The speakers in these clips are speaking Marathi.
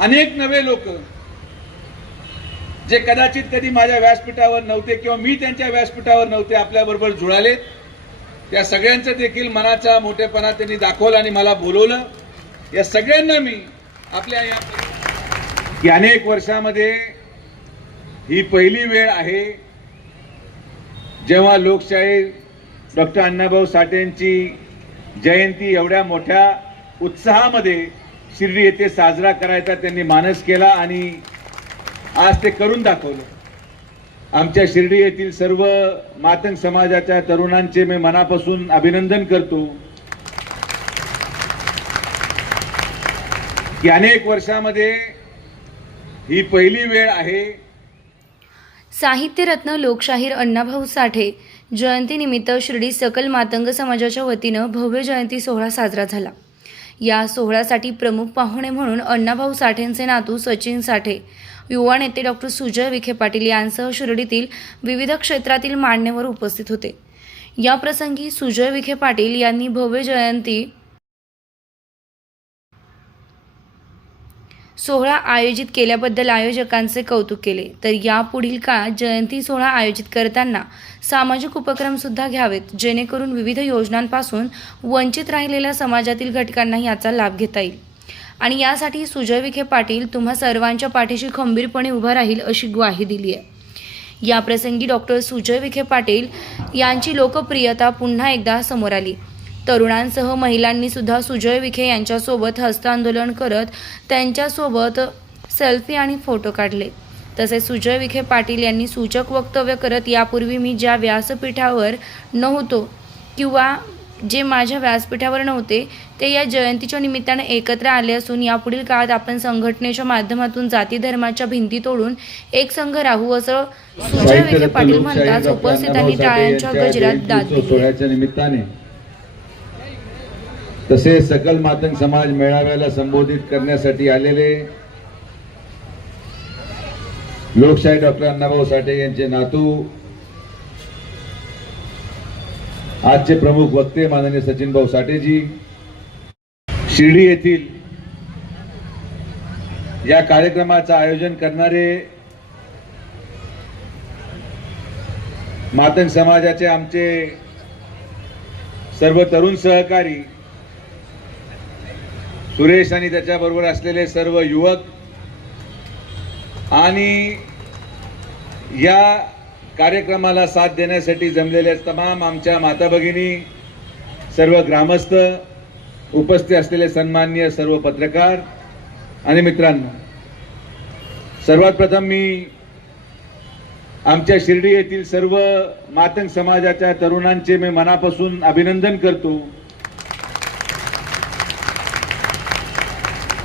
अनेक नवे लोक जे कदाचित कधी माझ्या व्यासपीठावर नव्हते किंवा मी त्यांच्या व्यासपीठावर नव्हते आपल्याबरोबर जुळाले त्या सगळ्यांचं देखील मनाचा मोठेपणा त्यांनी दाखवला आणि मला बोलवलं. या सगळ्यांना मी आपल्या या अनेक वर्षामध्ये ही पहिली वेळ आहे जेव्हा लोकशाही डॉक्टर अण्णाभाऊ साठेंची जयंती एवढ्या मोठ्या उत्साहामध्ये शिर्डी येथे साजरा करायचा त्यांनी मानस केला आणि आज ते करून दाखवलं. आमच्या शिर्डी येथील सर्व मातंग समाजाच्या तरुणांचे मी मनापासून अभिनंदन करतो. की अनेक वर्षामध्ये ही पहिली वेळ आहे. साहित्यरत्न लोकशाहीर अण्णाभाऊ साठे जयंतीनिमित्त शिर्डी सकल मातंग समाजाच्या वतीनं भव्य जयंती सोहळा साजरा झाला. या सोहळ्यासाठी प्रमुख पाहुणे म्हणून अण्णाभाऊ साठेंचे नातू सचिन साठे युवा नेते डॉक्टर सुजय विखे पाटील यांसह शिर्डीतील विविध क्षेत्रातील मान्यवर उपस्थित होते. या प्रसंगी सुजय विखे पाटील यांनी भव्य जयंती सोहळा आयोजित केल्याबद्दल आयोजकांचे कौतुक केले. तर यापुढील काळात जयंती सोहळा आयोजित करताना सामाजिक उपक्रमसुद्धा घ्यावेत जेणेकरून विविध योजनांपासून वंचित राहिलेल्या समाजातील घटकांना याचा लाभ घेता येईल. आणि यासाठी सुजय विखे पाटील तुम्हा सर्वांच्या पाठीशी खंबीरपणे उभा राहील अशी ग्वाही दिली आहे या प्रसंगी डॉक्टर सुजय विखे पाटील यांची लोकप्रियता पुन्हा एकदा समोर आली. तरुणांसह महिलांनी सुद्धा सुजय विखे यांच्यासोबत हस्तांदोलन करत त्यांच्यासोबत सेल्फी आणि फोटो काढले. तसेच सुजय विखे पाटील यांनी सूचक वक्तव्य करत यापूर्वी मी ज्या व्यासपीठावर नव्हतो किंवा जे माझ्या व्यासपीठावर नव्हते ते या जयंतीच्या निमित्ताने एकत्र आले असून यापुढील काळात आपण संघटनेच्या माध्यमातून जाती धर्माच्या भिंती तोडून एक संघ राहू असं सुजय विखे पाटील म्हणताच उपस्थितांनी टाळ्यांच्या गजरात दाद दिली. सोहळ्याच्या निमित्ताने तसेच सकल मातंग समाज मेळाव्याला संबोधित करण्यासाठी आलेले लोकशाही डॉक्टर अण्णाभाऊ साठे यांचे नातू आजचे प्रमुख वक्ते माननीय सचिन भाऊ साठेजी शिर्डी येथील या कार्यक्रमाचं आयोजन करणारे मातंग समाजाचे आमचे सर्व तरुण सहकारी सुरेश आणि त्याच्याबरोबर असलेले सर्व युवक आणि या कार्यक्रमाला साथ देण्यासाठी जमलेले तमाम आमच्या माता भगिनी सर्व ग्रामस्थ उपस्थित असलेले सन्मान्य सर्व पत्रकार आणि मित्रांनो सर्वात प्रथम मी आमच्या शिर्डी येथील सर्व मातंग समाजाच्या तरुणांचे मी मनापासून अभिनंदन करतो.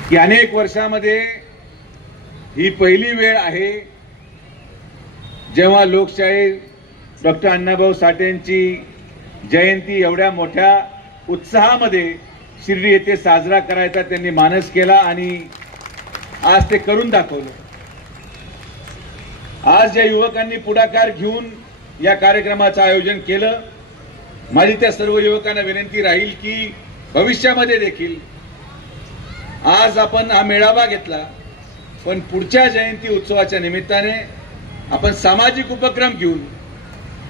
की अनेक वर्षामध्ये ही पहिली वेळ आहे जेव्हा लोकशाही डॉक्टर अण्णाभाऊ साठेंची जयंती एवढ्या मोठ्या उत्साहामध्ये शिर्डी येथे साजरा करायचा त्यांनी मानस केला आणि आज ते करून दाखवलं. आज या युवकांनी पुढाकार घेऊन या कार्यक्रमाचं आयोजन केलं माझी त्या सर्व युवकांना विनंती राहील की भविष्यामध्ये देखील आज आपण हा मेळावा घेतला पण पुढच्या जयंती उत्सवाच्या निमित्ताने आपण सामाजिक उपक्रम घेऊन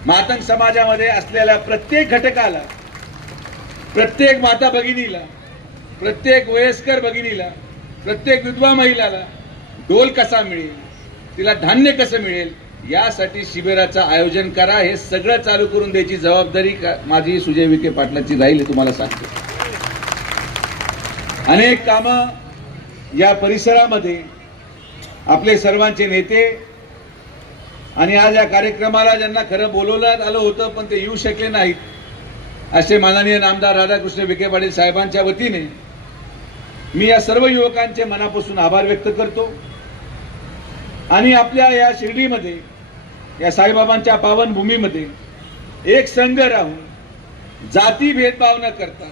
मातंग समाजामध्ये असलेल्या प्रत्येक घटकाला प्रत्येक माता भगिनीला प्रत्येक वयस्कर भगिनीला प्रत्येक विधवा महिलाला डोल कसा मिळेल तिला धान्य कसं मिळेल यासाठी शिबिराचं आयोजन करा हे सगळं चालू करून द्यायची जबाबदारी का- माझी सुजय विखे पाटलाची राहील तुम्हाला सांगतो. अनेक कामं या परिसरामध्ये आपले सर्वांचे नेते आणि आज या कार्यक्रमाला ज्यांना खरं बोलवण्यात आलं होतं पण ते येऊ शकले नाहीत असे माननीय नामदार राधाकृष्ण विखे पाटील साहेबांच्या वतीने मी या सर्व युवकांचे मनापासून आभार व्यक्त करतो. आणि आपल्या या शिर्डीमध्ये या साईबाबांच्या पावनभूमीमध्ये एक संघ राहून जाती भेदभाव न करता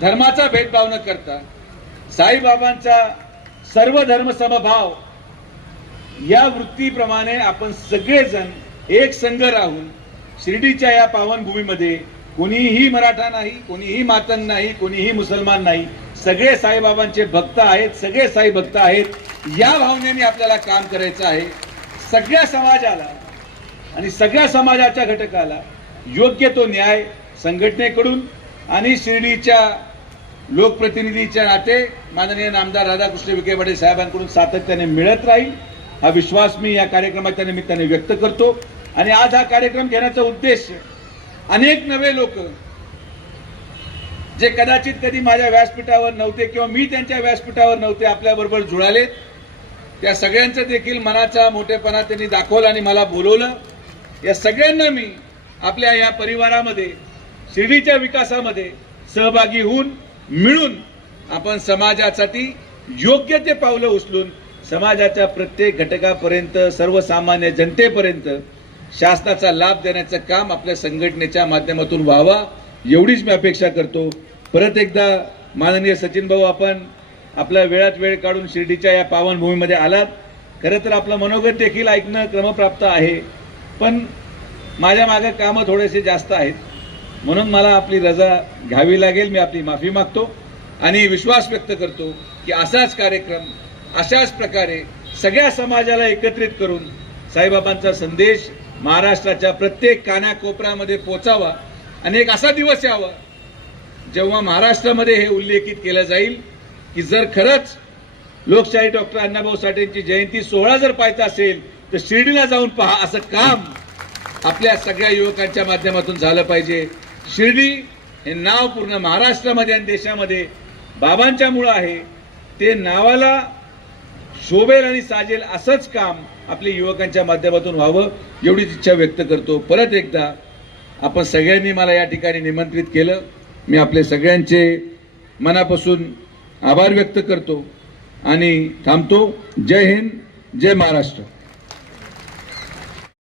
धर्माचा भेदभाव न करता साईबाबांचा सर्व धर्म समभाव या वृत्तीप्रमाणे आपण सगळेजण एक संघ राहून शिर्डीच्या या पावनभूमीमध्ये कोणीही मराठा नाही कोणीही मातंग नाही कोणीही मुसलमान नाही सगळे साईबाबांचे भक्त आहेत सगळे साई भक्त आहेत. या भावनेने आपल्याला काम करायचं आहे. सगळ्या समाजाला आणि सगळ्या समाजाच्या घटकाला योग्य तो न्याय संघटनेकडून आणि शिर्डीच्या लोकप्रतिनिधीच्या नाते माननीय नामदार राधाकृष्ण विखे पाटील साहेबांकडून सातत्याने मिळत राहील. हा विश्वास मी या कार्यक्रमाच्या निमित्ताने व्यक्त करतो. आणि आज हा कार्यक्रम घेण्याचा उद्देश अनेक नवे लोक जे कदाचित कधी माझ्या व्यासपीठावर नव्हते किंवा मी त्यांच्या व्यासपीठावर नव्हते आपल्याबरोबर जुळाले त्या सगळ्यांचं देखील मनाचा मोठेपणा त्यांनी दाखवला आणि मला बोलवलं. या सगळ्यांना मी आपल्या या परिवारामध्ये शिर्डीच्या विकासामध्ये सहभागी होऊन मिळून आपण समाजासाठी योग्य ते पावलं उचलून समाजाच्या प्रत्येक घटकापर्यंत सर्वसामान्य जनतेपर्यंत शासनाचा लाभ देण्याचं काम आपल्या संघटनेच्या माध्यमातून व्हावा एवढीच मी अपेक्षा करतो. परत एकदा माननीय सचिन भाऊ आपण आपल्या वेळात वेळ काढून शिर्डीच्या या पावनभूमीमध्ये आलात. खरं तर आपलं मनोगत देखील ऐकणं क्रमप्राप्त आहे. पण माझ्या मागं कामं थोडेसे जास्त आहेत. म्हणून मला आपली रजा घ्यावी लागेल मी आपली माफी मागतो आणि विश्वास व्यक्त करतो की असाच कार्यक्रम अशाच प्रकारे सगळ्या समाजाला एकत्रित करून साईबाबांचा संदेश महाराष्ट्राच्या प्रत्येक कानाकोपऱ्यामध्ये पोचावा आणि एक असा दिवस यावा जेव्हा महाराष्ट्रामध्ये हे उल्लेखित केलं जाईल की जर खरंच लोकशाही डॉक्टर अण्णाभाऊ साठेंची जयंती सोहळा जर पाहायचा असेल तर शिर्डीला जाऊन पहा असं काम आपल्या सगळ्या युवकांच्या माध्यमातून झालं पाहिजे. शिर्डी हे नाव पूर्ण महाराष्ट्रामध्ये आणि देशामध्ये बाबांच्या मुळं आहे. ते नावाला शोभेल आणि साजेल असंच काम आपल्या युवकांच्या माध्यमातून व्हावं एवढीच इच्छा व्यक्त करतो. परत एकदा आपण सगळ्यांनी मला या ठिकाणी निमंत्रित केलं. मी आपले सगळ्यांचे मनापासून आभार व्यक्त करतो आणि थांबतो. जय हिंद जय महाराष्ट्र.